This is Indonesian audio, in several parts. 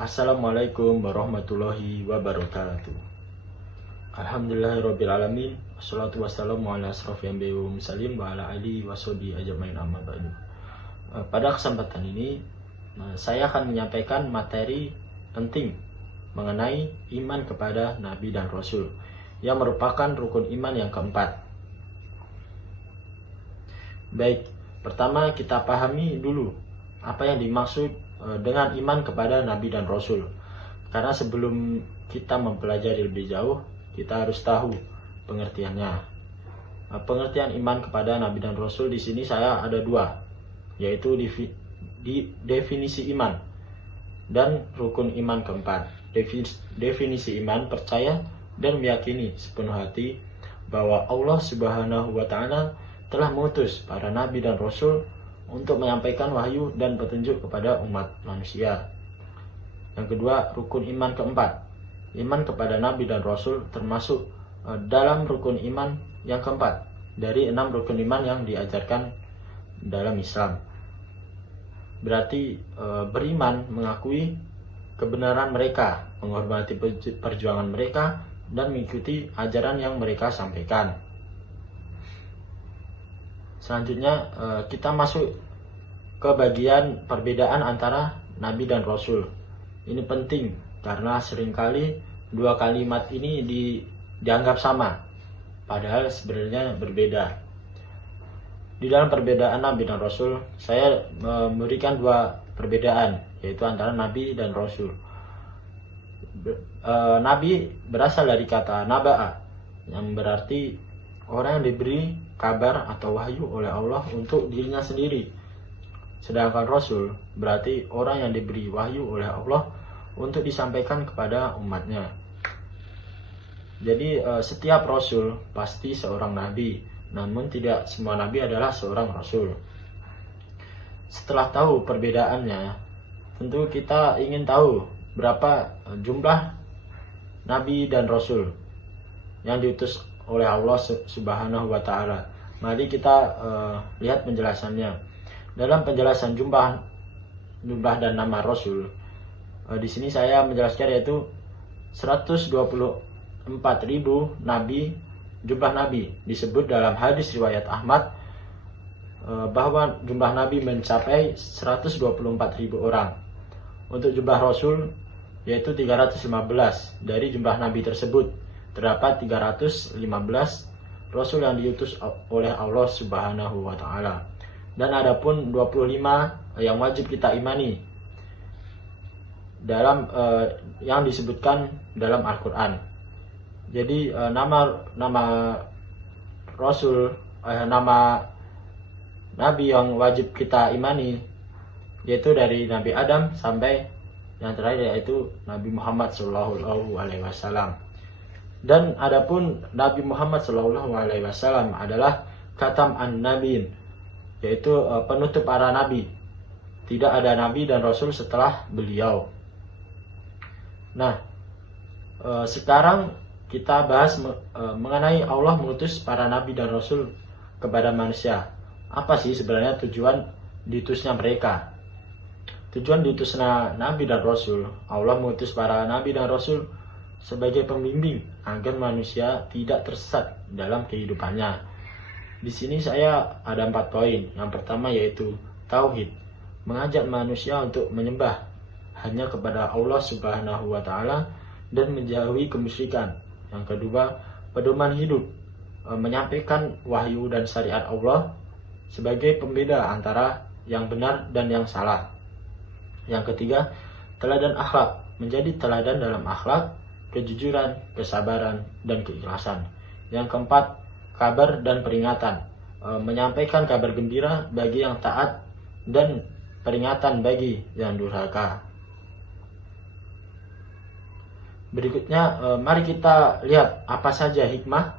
Assalamualaikum warahmatullahi wabarakatuh. Alhamdulillahirrabbilalamin. Wassalatu wassalamu ala asrofil anbiya'i wal mursalin wa ala alihi washabihi ajmain amma ba'du. Pada kesempatan ini saya akan menyampaikan materi penting mengenai iman kepada Nabi dan Rasul yang merupakan rukun iman yang keempat. Baik, pertama kita pahami dulu apa yang dimaksud dengan iman kepada Nabi dan Rasul. Karena sebelum kita mempelajari lebih jauh, kita harus tahu pengertiannya. Pengertian iman kepada Nabi dan Rasul di sini saya ada dua, yaitu di definisi iman dan rukun iman keempat. Definisi iman percaya dan meyakini sepenuh hati bahwa Allah Subhanahu wa Ta'ala telah mengutus para nabi dan rasul untuk menyampaikan wahyu dan petunjuk kepada umat manusia. Yang kedua, rukun iman keempat. Iman kepada nabi dan rasul termasuk dalam rukun iman yang keempat dari 6 rukun iman yang diajarkan dalam Islam. Berarti beriman mengakui kebenaran mereka, menghormati perjuangan mereka, dan mengikuti ajaran yang mereka sampaikan. Selanjutnya kita masuk ke bagian perbedaan antara Nabi dan Rasul. Ini penting karena seringkali dua kalimat ini dianggap sama, padahal sebenarnya berbeda. Di dalam perbedaan Nabi dan Rasul, saya memberikan dua perbedaan, yaitu antara Nabi dan Rasul. Nabi berasal dari kata naba'a, yang berarti orang yang diberi kabar atau wahyu oleh Allah untuk dirinya sendiri. Sedangkan Rasul berarti orang yang diberi wahyu oleh Allah untuk disampaikan kepada umatnya. Jadi setiap Rasul pasti seorang Nabi, namun tidak semua Nabi adalah seorang Rasul. Setelah tahu perbedaannya, tentu kita ingin tahu berapa jumlah Nabi dan Rasul yang diutus oleh Allah Subhanahu wa Ta'ala. Mari kita lihat penjelasannya. Dalam penjelasan jumlah dan nama Rasul, di sini saya menjelaskan yaitu 124.000 nabi, jumlah nabi disebut dalam hadis riwayat Ahmad bahwa jumlah nabi mencapai 124.000 orang. Untuk jumlah Rasul yaitu 315. Dari jumlah nabi tersebut terdapat 315 Rasul yang diutus oleh Allah Subhanahu wa Ta'ala. Dan adapun 25 yang wajib kita imani dalam yang disebutkan dalam Al-Qur'an. Jadi nama Rasul, nama nabi yang wajib kita imani yaitu dari Nabi Adam sampai yang terakhir yaitu Nabi Muhammad Shallallahu Alaihi Wasallam. Dan adapun Nabi Muhammad Shallallahu Alaihi Wasallam adalah khatam an-nabiin, yaitu penutup para nabi. Tidak ada nabi dan rasul setelah beliau. Nah, sekarang kita bahas mengenai Allah mengutus para nabi dan rasul kepada manusia. Apa sih sebenarnya tujuan diutusnya mereka? Tujuan diutusnya nabi dan rasul, Allah mengutus para nabi dan rasul sebagai pembimbing agar manusia tidak tersesat dalam kehidupannya. Di sini saya ada 4 poin. Yang pertama yaitu tauhid, mengajak manusia untuk menyembah hanya kepada Allah Subhanahu wa Ta'ala dan menjauhi kemusyrikan. Yang kedua, pedoman hidup, menyampaikan wahyu dan syariat Allah sebagai pembeda antara yang benar dan yang salah. Yang ketiga, teladan akhlak, menjadi teladan dalam akhlak, kejujuran, kesabaran, dan keikhlasan. Yang keempat, kabar dan peringatan, menyampaikan kabar gembira bagi yang taat dan peringatan bagi yang durhaka. Berikutnya, mari kita lihat apa saja hikmah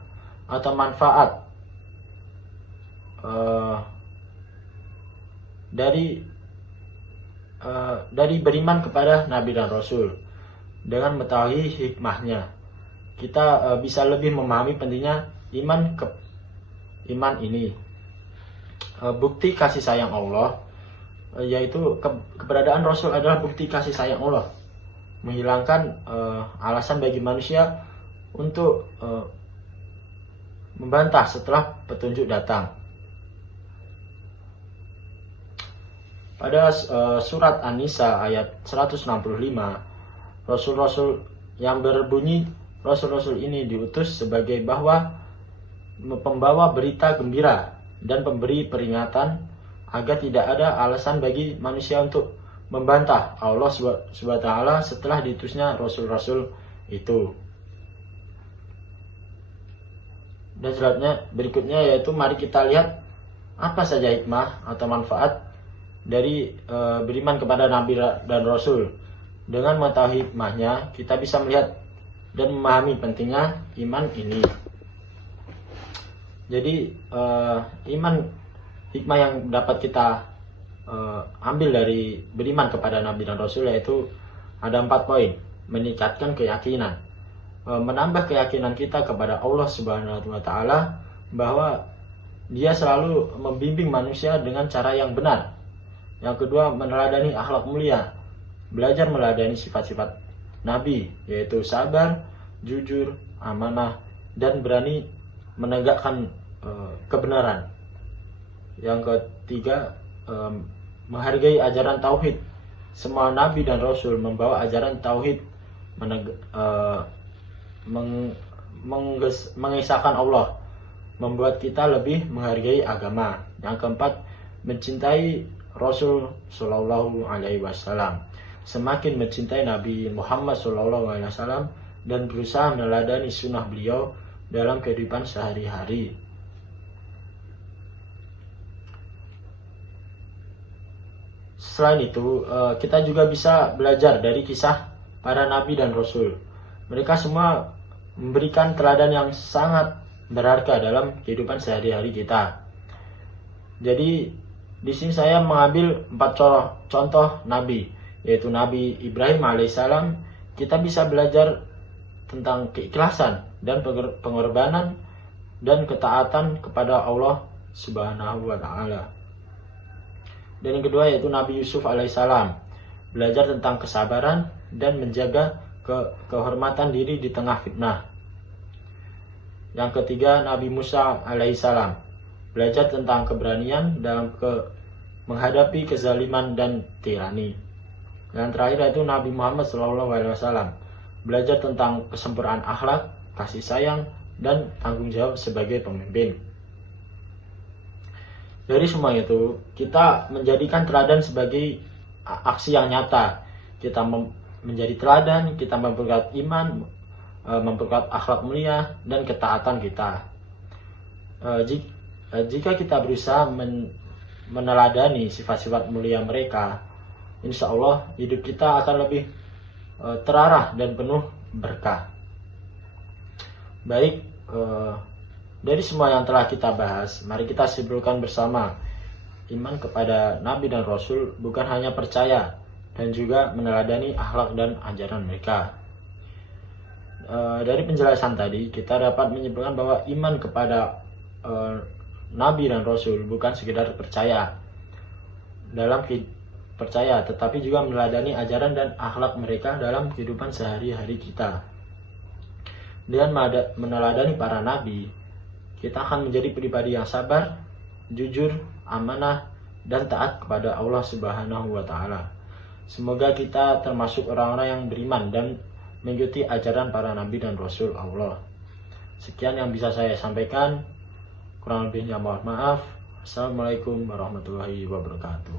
atau manfaat dari beriman kepada Nabi dan Rasul. Dengan mengetahui hikmahnya, kita bisa lebih memahami pentingnya iman ini. Bukti kasih sayang Allah, yaitu keberadaan Rasul adalah bukti kasih sayang Allah. menghilangkan alasan bagi manusia untuk membantah setelah petunjuk datang. Pada surat An-Nisa ayat 165, Rasul-Rasul yang berbunyi Rasul-Rasul ini diutus sebagai bahwa pembawa berita gembira dan pemberi peringatan agar tidak ada alasan bagi manusia untuk membantah Allah SWT setelah diutusnya Rasul-Rasul itu. Dan selanjutnya berikutnya yaitu mari kita lihat apa saja hikmah atau manfaat dari beriman kepada Nabi dan Rasul. Dengan mengetahui hikmahnya, kita bisa melihat dan memahami pentingnya iman ini. Jadi hikmah yang dapat kita ambil dari beriman kepada Nabi dan Rasul yaitu ada 4 poin. Meningkatkan keyakinan, menambah keyakinan kita kepada Allah Subhanahu wa Ta'ala bahwa Dia selalu membimbing manusia dengan cara yang benar. Yang kedua, meneladani akhlak mulia, belajar meladani sifat-sifat Nabi, yaitu sabar, jujur, amanah, dan berani menegakkan kebenaran. Yang ketiga, menghargai ajaran tauhid. Semua Nabi dan Rasul membawa ajaran tauhid, mengesahkan Allah, membuat kita lebih menghargai agama. Yang keempat, mencintai Rasul Shallallahu Alaihi Wasallam, semakin mencintai Nabi Muhammad Shallallahu Alaihi Wasallam dan berusaha meneladani sunnah beliau dalam kehidupan sehari-hari. Selain itu, kita juga bisa belajar dari kisah para Nabi dan Rasul. Mereka semua memberikan teladan yang sangat berharga dalam kehidupan sehari-hari kita. Jadi di sini saya mengambil 4 contoh Nabi, yaitu Nabi Ibrahim alaihissalam. Kita bisa belajar tentang keikhlasan dan pengorbanan dan ketaatan kepada Allah Subhanahu wa Ta'ala. Dan yang kedua yaitu Nabi Yusuf alaihissalam, belajar tentang kesabaran dan menjaga kehormatan diri di tengah fitnah. Yang ketiga Nabi Musa alaihissalam, belajar tentang keberanian dalam menghadapi kezaliman dan tirani. Dan terakhir yaitu Nabi Muhammad SAW, belajar tentang kesempurnaan akhlak, kasih sayang, dan tanggung jawab sebagai pemimpin. Dari semua itu, kita menjadikan teladan sebagai aksi yang nyata. Kita menjadi teladan, kita memperkuat iman, memperkuat akhlak mulia, dan ketaatan kita. Jika kita berusaha meneladani sifat-sifat mulia mereka, insya Allah hidup kita akan lebih terarah dan penuh berkah. Baik, dari semua yang telah kita bahas, mari kita simpulkan bersama. Iman kepada Nabi dan Rasul bukan hanya percaya dan juga meneladani akhlak dan ajaran mereka. Dari penjelasan tadi, kita dapat menyimpulkan bahwa iman kepada Nabi dan Rasul bukan sekedar percaya, tetapi juga meneladani ajaran dan akhlak mereka dalam kehidupan sehari-hari kita. Dengan meneladani para Nabi, kita akan menjadi pribadi yang sabar, jujur, amanah, dan taat kepada Allah Subhanahu wa Ta'ala. Semoga kita termasuk orang-orang yang beriman dan mengikuti ajaran para Nabi dan Rasul Allah. Sekian yang bisa saya sampaikan. Kurang lebihnya mohon maaf. Assalamualaikum warahmatullahi wabarakatuh.